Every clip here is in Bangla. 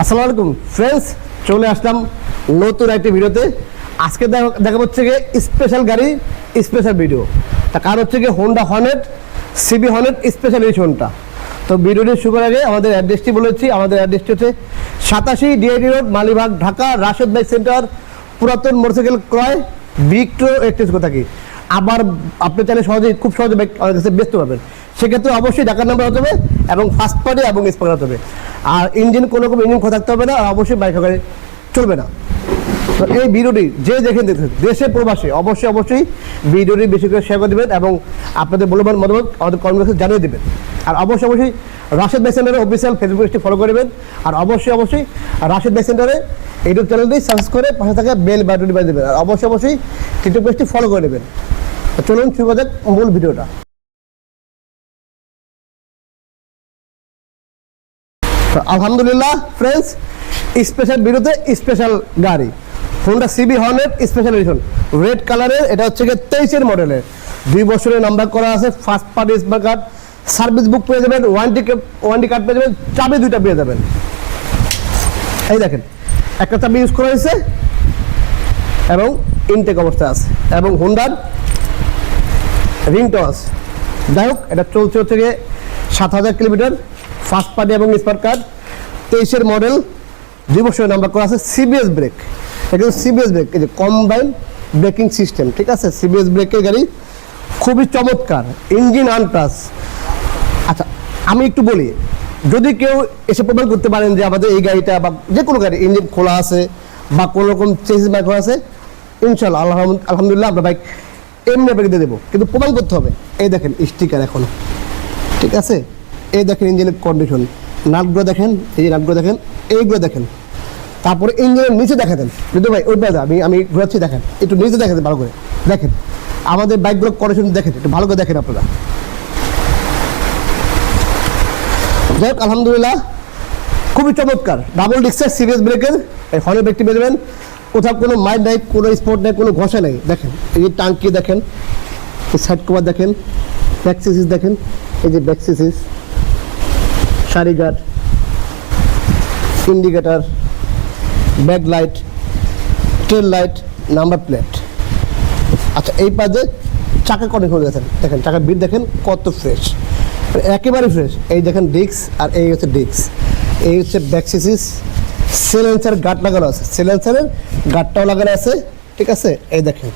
আসসালামু আলাইকুম ফ্রেন্ডস, চলে আসলাম নতুন একটি ভিডিওতে। আজকে দেখা হচ্ছে গিয়ে স্পেশাল গাড়ি, স্পেশাল ভিডিও। তার কারণ হচ্ছে গিয়ে Honda Hornet, CB Hornet special এডিশনটা। তো ভিডিওটি শুরু করার আগে আমাদের অ্যাড্রেসটি বলেছি। আমাদের অ্যাড্রেসটি হচ্ছে 87 DID road, Malibagh, Dhaka, Rashed bike centre, পুরাতন মোটরসাইকেল ক্রয়, বিক্রয় এক্সচেঞ্জ করে থাকি। আবার আপনি চাইলে সহজেই খুব সহজে বাইক আমাদের কাছে বেচতে পারবেন। সেক্ষেত্রে অবশ্যই ঢাকার নাম্বার হতে হবে এবং ফার্স্ট পার্টি এবং স্পেয়ার হতে হবে। আর ইঞ্জিন কোনো রকম ইঞ্জিন খোলা থাকতে হবে না, আর অবশ্যই বাইক গাড়ি চলবে না। তো এই ভিডিওটি যে দেখেন দেশে প্রবাসে অবশ্যই ভিডিওটি বেশি করে শেয়ার করে দেবেন এবং আপনাদের মূল্যবান মতামত আমাদের কমেন্ট জানিয়ে দেবেন। আর অবশ্যই রাশেদ বাইক সেন্টারের অফিসিয়াল ফেসবুক পেজটি ফলো করবেন। আর অবশ্যই রাশেদ বাইক সেন্টারে ইউটিউব চ্যানেলটি সাবস্ক্রাইব করে পাশে থাকা বেল বাটনটি বাজিয়ে দেবেন। আর অবশ্যই টিকটক পেজটি ফলো করে নেবেন। চলুন শুরু করা যাক মূল ভিডিওটা। আলহামদুলিল্লাহ ফ্রেন্ডস, স্পেশাল ভিডিওতে স্পেশাল গাড়ি Honda CB Hornet special edition, red কালারের। এটা হচ্ছে গিয়ে 23-এর মডেলের, 2 বছরের নাম্বার করা আছে, first party smart card, service book পেয়ে যাবেন, ওয়ারেন্টি কার্ড পেয়ে যাবেন, চাবি 2টা পেয়ে যাবেন। এই দেখেন একটা চাবি ইউজ করা হয়েছে এবং ইনটেক অবস্থায় আছে এবং হোন্ডার রিংটাও আছে। যাই হোক, এটা চলছে হচ্ছে গিয়ে 7000 কিলোমিটার, ফার্স্ট পার্টি এবং স্মার্ট কার্ড, 23-এর মডেল, 2 বছরের নাম্বার করা আছে, সিবিএস ব্রেক। এটা সিবিএস ব্রেক, এই যে কম্বাইন ব্রেকিং সিস্টেম, ঠিক আছে। সিবিএস ব্রেকের গাড়ি খুবই চমৎকার, ইঞ্জিন আনটাচ। আচ্ছা আমি একটু বলি, যদি কেউ এসে প্রমাণ করতে পারেন যে আমাদের এই গাড়িটা বা যে কোনো গাড়ি ইঞ্জিন খোলা আছে বা কোনো রকম চেঞ্জ বাইক করা আছে, ইনশাল্লাহ আলহামদুলিল্লাহ আমরা বাইক এমনি আপনাকে দিয়ে দেবো, কিন্তু প্রমাণ করতে হবে। এই দেখেন স্টিকার এখনো, ঠিক আছে। এই দেখেন ইঞ্জিনের কন্ডিশন, নাটগুলো দেখেন, এই যে নাটগুলো দেখেন, এইগুলো দেখেন। তারপরে ইঞ্জিনের নিচে দেখাতেন যদি ভাই ওইটা আমি ঘোরাচ্ছি, দেখেন একটু নিচে দেখাতেন ভালো করে, দেখেন আমাদের বাইকগুলোর কন্ডিশন দেখেন, একটু ভালো করে দেখেন আপনারা। যাই হোক আলহামদুলিল্লাহ খুবই চমৎকার, ডাবল ডিস্কের সিরিয়াস ব্রেকের এই হর্নেট ব্রেকটি পেয়ে যাবেন। কোথাও কোনো মাইল নাই, কোনো স্পট নেই, কোনো ঘষা নেই। দেখেন এই যে টাঙ্কি দেখেন, এই সাইড কভার দেখেন, ব্যাক সিসিস দেখেন, এই যে ব্যাক সিসিস, sari guard, indicator, back light, tail light, number plate. আচ্ছা এই পাশে চাকা কন্ডিশন দেখেন, দেখেন চাকার বিট দেখেন কত ফ্রেশ, একেবারে ফ্রেশ। এই দেখেন ডিস্ক, আর এই হচ্ছে ডিস্ক, এই হচ্ছে ব্যাক সিসিস, সিলেন্সার গার্ড লাগানো আছে, সিলেন্সারের গার্ডটাও লাগানো আছে, ঠিক আছে। এই দেখেন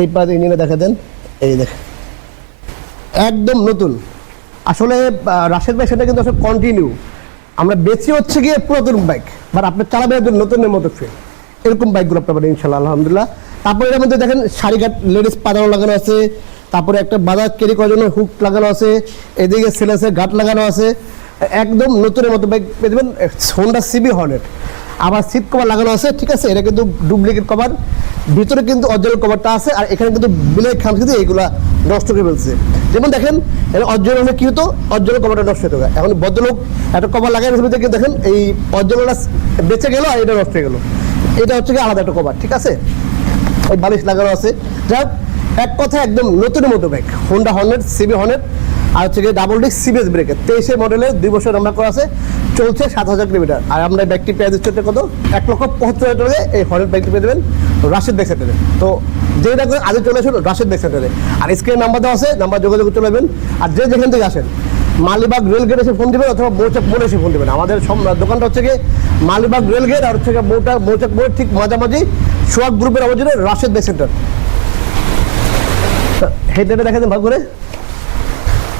এই পাশে ইঞ্জিনে দেখা দেন, এই দেখেন একদম নতুন। আসলে রাশেদ বাইক সেটা কিন্তু আসলে কন্টিনিউ আমরা বেশি হচ্ছে গিয়ে পুরাতন বাইক, বাট আপনার চালাবেন একদম নতুনের মতো ফিল, এরকম বাইকগুলো আপনার পাবেন ইনশাল্লাহ আলহামদুলিল্লাহ। তারপরে এর মধ্যে দেখেন সারিঘাট লেডিস পাদানো লাগানো আছে, তারপরে একটা বাজার ক্যারি করার জন্য হুক লাগানো আছে, এদিকে সিলেন্সার গার্ড লাগানো আছে, একদম নতুনের মতো বাইক পেয়ে দেবেন হোন্ডা সিবি হর্নেট। আবার সিট কভার লাগানো আছে, ঠিক আছে। এটা কিন্তু ডুপ্লিকেট কভার, ভিতরে কিন্তু অরিজিনাল কভারটা আছে, আর এখানে কিন্তু বিলের খাম কিন্তু এইগুলা নষ্ট করে ফেলছে। যেমন দেখেন এটা অরিজিনাল হলে কি হতো, অরিজিনাল কভারটা নষ্ট হতো। এখন ভদ্রলোক একটা কভার লাগাই দেখে দেখেন এই অরিজিনালটা বেঁচে গেল আর এটা নষ্ট হয়ে গেল। এটা হচ্ছে কি আলাদা একটা কভার, ঠিক আছে। এই বালিশ লাগানো আছে। যাই হোক এক কথা একদম নতুনের মতো bike Honda Hornet CB Hornet, আর হচ্ছে গিয়ে ডাবল ডিস্ক সিবিএস ব্রেকের 23-এর মডেলের, 2 বছর নাম্বার করা আছে, চলছে 7000 কিলোমিটার। আর আমরা বাইকটি পেয়ে দিচ্ছি কত, 1,75,000 টাকা এই হর্নেট বাইকটি পেয়ে দেবেন রাশেদ বাইক সেন্টারে। তো যেটা করে আগে চলে আসুন রাশেদ বাইক সেন্টারে, আর স্ক্রিনে নাম্বার দেওয়া আছে, নাম্বার যোগাযোগ চলে যাবেন। আর যেখান থেকে আসেন মালিবাগ রেলগেট এসে ফোন দেবেন অথবা মৌচাক মোড়ে এসে ফোন দেবেন। আমাদের দোকানটা হচ্ছে গিয়ে মালিবাগ রেলগেট, আর হচ্ছে গিয়ে মৌচাক মোড় ঠিক মাঝামাঝি সোহাগ গ্রুপের অবজনে রাশেদ বাইক সেন্টার। হেডলাইটে দেখা যান ভালো করে,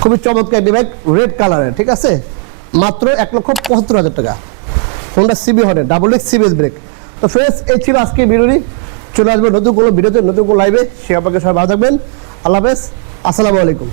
খুবই চমৎকার একটি বাইক, রেড কালারের, ঠিক আছে। মাত্র 1,75,000 টাকা, Honda CB Hornet double disc CBS brake. তো ফ্রেন্ডস এই ছিল আজকে ভিডিওটি। চলে আসবে নতুন কোনো ভিডিওতে, নতুন কোনো লাইভে। সে আপনাকে সবাই ভালো থাকবেন। আল্লাহ হাফেজ, আসসালামু আলাইকুম।